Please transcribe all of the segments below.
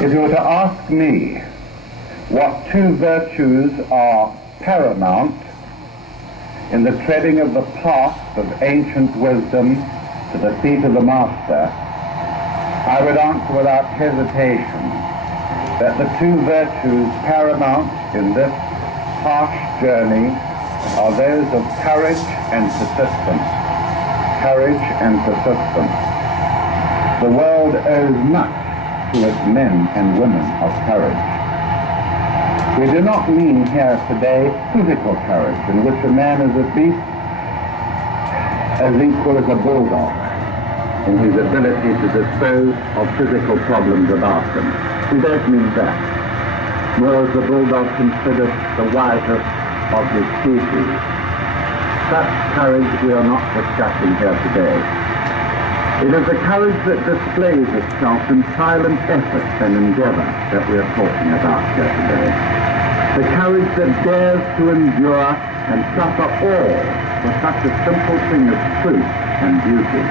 If you were to ask me what two virtues are paramount in the treading of the path of ancient wisdom to the feet of the Master, I would answer without hesitation that the two virtues paramount in this harsh journey are those of courage and persistence. Courage and persistence. The world owes much to its men and women of courage. We do not mean here today physical courage, in which a man is at least as equal as a bulldog in his ability to dispose of physical problems about him. We don't mean that. Nor is the bulldog considered the wisest of his species. Such courage we are not discussing here today. It is the courage that displays itself in silent effort and endeavor that we are talking about here today. The courage that dares to endure and suffer all for such a simple thing as truth and beauty.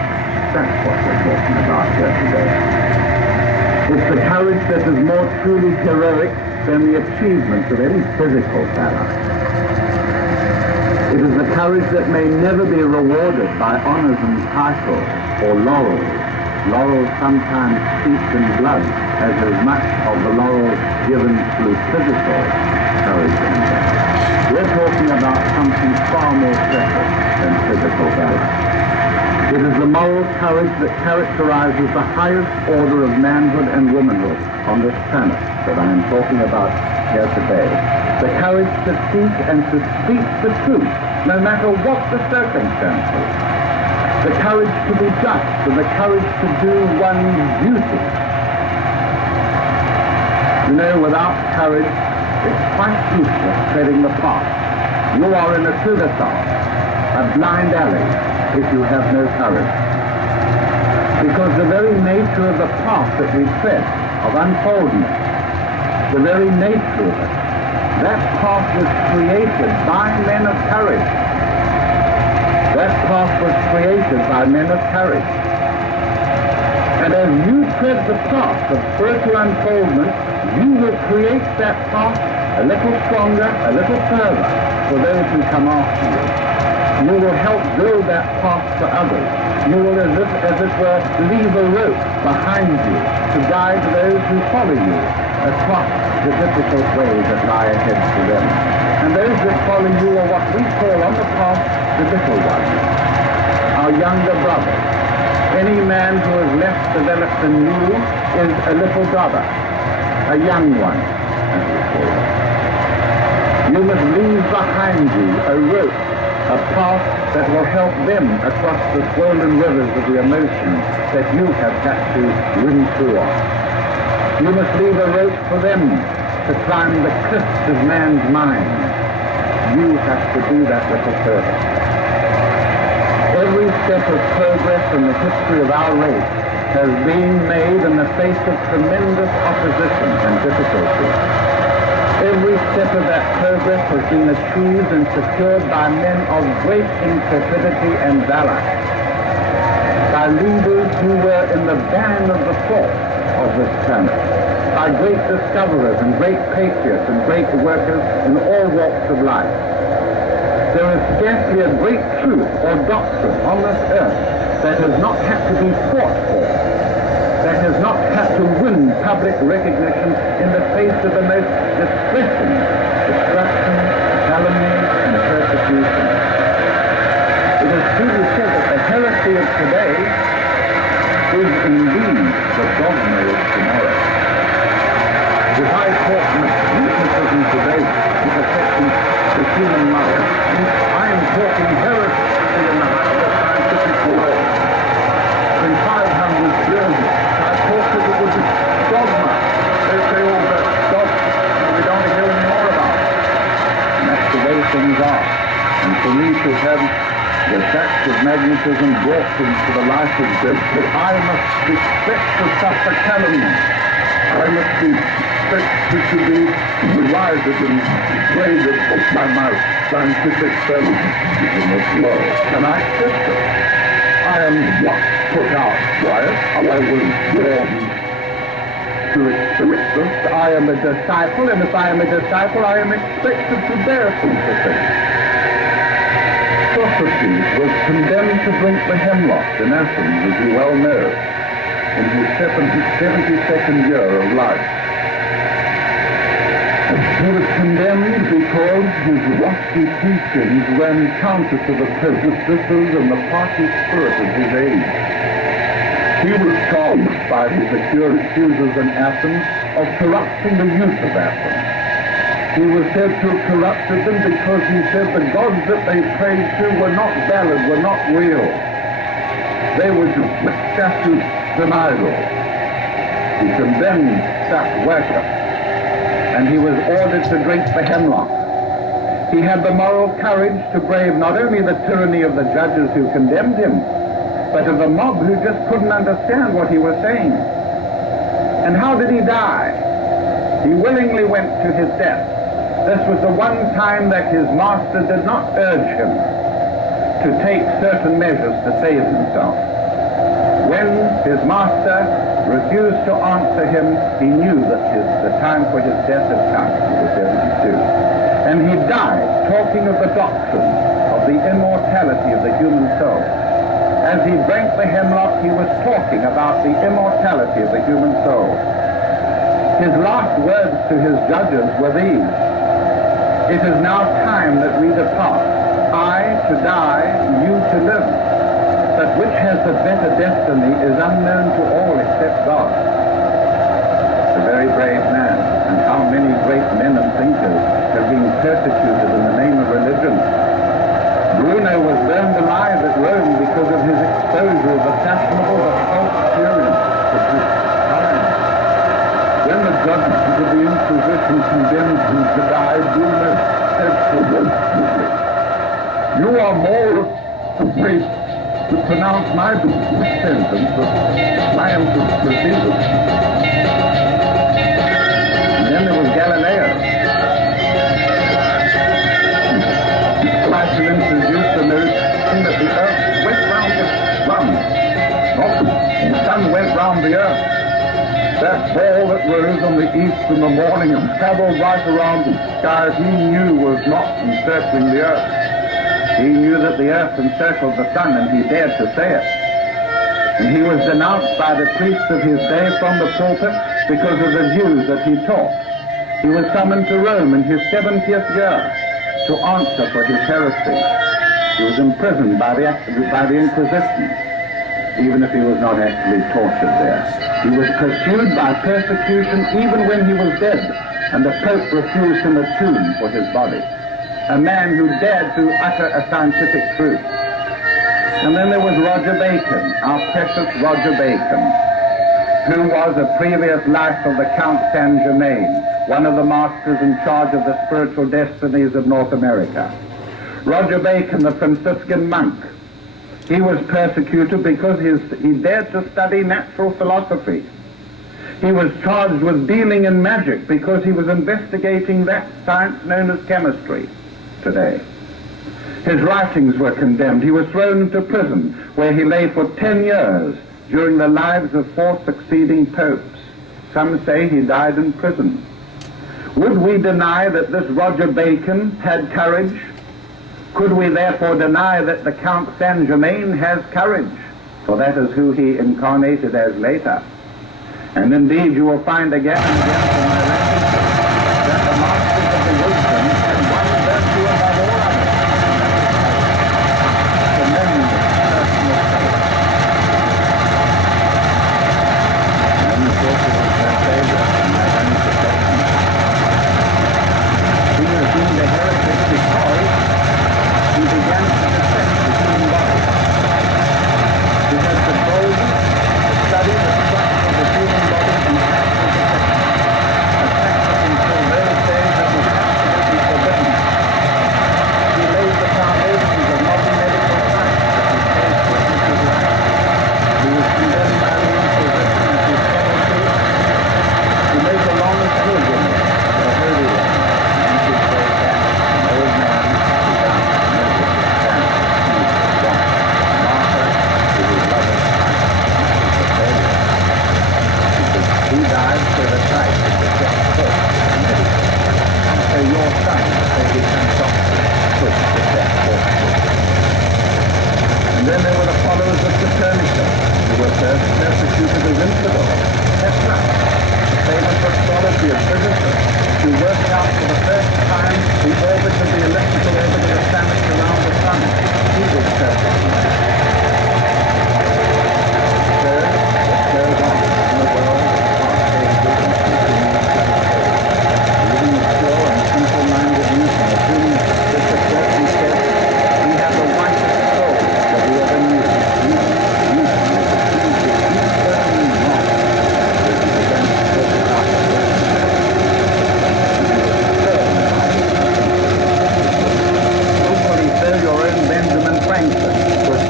That's what we're talking about here today. It's the courage that is more truly heroic than the achievements of any physical valor. It is the courage that may never be rewarded by honors and titles or laurels. Laurels sometimes steeped in blood as much of the laurels given through physical courage. We're talking about something far more precious than physical valor. It is the moral courage that characterizes the highest order of manhood and womanhood on this planet that I am talking about here today. The courage to seek and to speak the truth, no matter what the circumstances. The courage to be just, and the courage to do one's duty. You know, without courage, it's quite useless treading the path. You are in a cul-de-sac, a blind alley, if you have no courage. Because the very nature of the path that we tread, of unfoldment, the very nature of it, that path was created by men of courage. That path was created by men of courage. And as you tread the path of spiritual unfoldment, you will create that path a little stronger, a little further for those who come after you. You will help build that path for others. You will, as it were, leave a rope behind you to guide those who follow you across the difficult ways that lie ahead for them. And those that follow you are what we call on the path the little ones, our younger brothers. Any man who is less developed than you is a little brother, a young one, as we call it. You must leave behind you a rope, a path that will help them across the swollen rivers of the emotions that you have had to win through on. You must leave a rope for them to climb the cliffs of man's mind. You have to do that little further. Every step of progress in the history of our race has been made in the face of tremendous opposition and difficulty. Every step of that progress has been achieved and secured by men of great intrepidity and valor, by leaders who were in the van of the thought of this planet, by great discoverers and great patriots and great workers in all walks of life. There is scarcely a great truth or doctrine on this earth that has not had to be fought for, that has not had to win public recognition in the face of the most distressing destruction, calumny, and persecution. It is truly said that the heresy of today is indeed the dogma of tomorrow. If I talk mysticism today with affecting the human mother, I am talking heresy in the height of the scientific world. In 500 years, I thought that it was a dogma. They say, oh, but dogma, we don't hear any more about it. And that's the way things are. And for me to have the facts of magnetism brought into the life of this, that I must expect to suffer calumny. I must be expected to be derided and graded by my scientific service in this world. And I accept it. I am not put out by it. I was born to to expect this. I am a disciple, and if I am a disciple, I am expected to bear sympathy. Socrates was condemned to drink the hemlock in Athens, as you well know, in his 72nd year of life. He was condemned because his lofty teachings ran counter to the prejudices and the party spirit of his age. He was charged by his accusers in Athens of corrupting the youth of Athens. He was said to have corrupted them because he said the gods that they prayed to were not valid, were not real. They were just statues and idols. He condemned such worship, and he was ordered to drink the hemlock. He had the moral courage to brave not only the tyranny of the judges who condemned him, but of the mob who just couldn't understand what he was saying. And how did he die? He willingly went to his death. This was the one time that his master did not urge him to take certain measures to save himself. When his master refused to answer him, he knew that the time for his death had come. He was 72. And he died talking of the doctrine of the immortality of the human soul. As he drank the hemlock, he was talking about the immortality of the human soul. His last words to his judges were these: "It is now time that we depart. I to die, you to live. But which has the better destiny is unknown to all except God." A very brave man, and how many great men and thinkers have been persecuted in the name of religion. Bruno was burned alive at Rome because of his exposure of the fashionable but false theories of his time. When the judges of the Inquisition condemned him to die, Bruno said to them, "You are more afraid to pronounce my sentence than I am to proceed it." And then there was Galileo. To introduce the notion that the earth went round the sun. Not the sun went round the earth. That ball that rose on the east in the morning and traveled right around the sky, he knew was not encircling the earth. He knew that the earth encircled the sun, and he dared to say it. And he was denounced by the priests of his day from the pulpit because of the views that he taught. He was summoned to Rome in his 70th year to answer for his heresy. He was imprisoned by the Inquisition, even if he was not actually tortured there. He was pursued by persecution even when he was dead, and the Pope refused him a tomb for his body. A man who dared to utter a scientific truth. And then there was Roger Bacon, our precious Roger Bacon, who was a previous life of the Count Saint-Germain, one of the masters in charge of the spiritual destinies of North America. Roger Bacon, the Franciscan monk, he was persecuted because he dared to study natural philosophy. He was charged with dealing in magic because he was investigating that science known as chemistry today. His writings were condemned. He was thrown into prison, where he lay for 10 years during the lives of 4 succeeding popes. Some say he died in prison. Would we deny that this Roger Bacon had courage? Could we therefore deny that the Count Saint-Germain has courage? For that is who he incarnated as later. And indeed you will find again and again from my references that the masters of the wisdom had one virtue above all others. Tremendous personal faith. And of course it was their favorite and their own protection. He was deemed a heretic because he began to dissect the human body. He had the boldness to study the structure of the human body from practical perspective. A after the Christ is the first book, and so your son, Lady Constance, took the step forward. And then there were the followers of Copernicus, who were first persecuted as infidels. That's right. The famous astrology of physicists, who worked out for the first time the orbit of the elliptical orbit of the planet around the sun. He was persecuted. So, what goes on in the world of past ages and continues to unfold. Living a pure and simple-minded youth and assuming that the certain said, we have the whitest soul that we ever knew.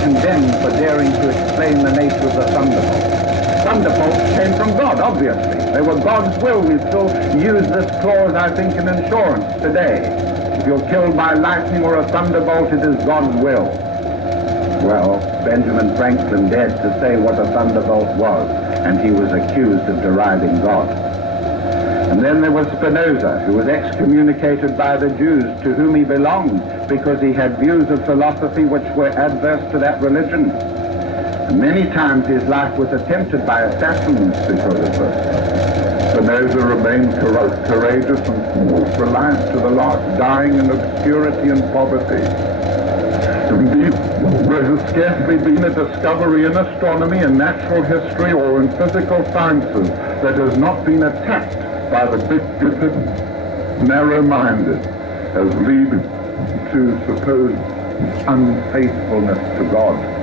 Condemned for daring to explain the nature of the thunderbolt. Thunderbolts came from God, obviously. They were God's will. We still use this clause, I think, in insurance today. If you're killed by lightning or a thunderbolt, it is God's will. Well, Benjamin Franklin dared to say what a thunderbolt was, and he was accused of deriding God. And then there was Spinoza, who was excommunicated by the Jews to whom he belonged because he had views of philosophy which were adverse to that religion. And many times his life was attempted by assassins because of this. Spinoza remained courageous and reliant to the last, dying in obscurity and poverty. Indeed, there has scarcely been a discovery in astronomy, in natural history, or in physical sciences that has not been attacked by the bigoted, narrow-minded, as lead to supposed unfaithfulness to God.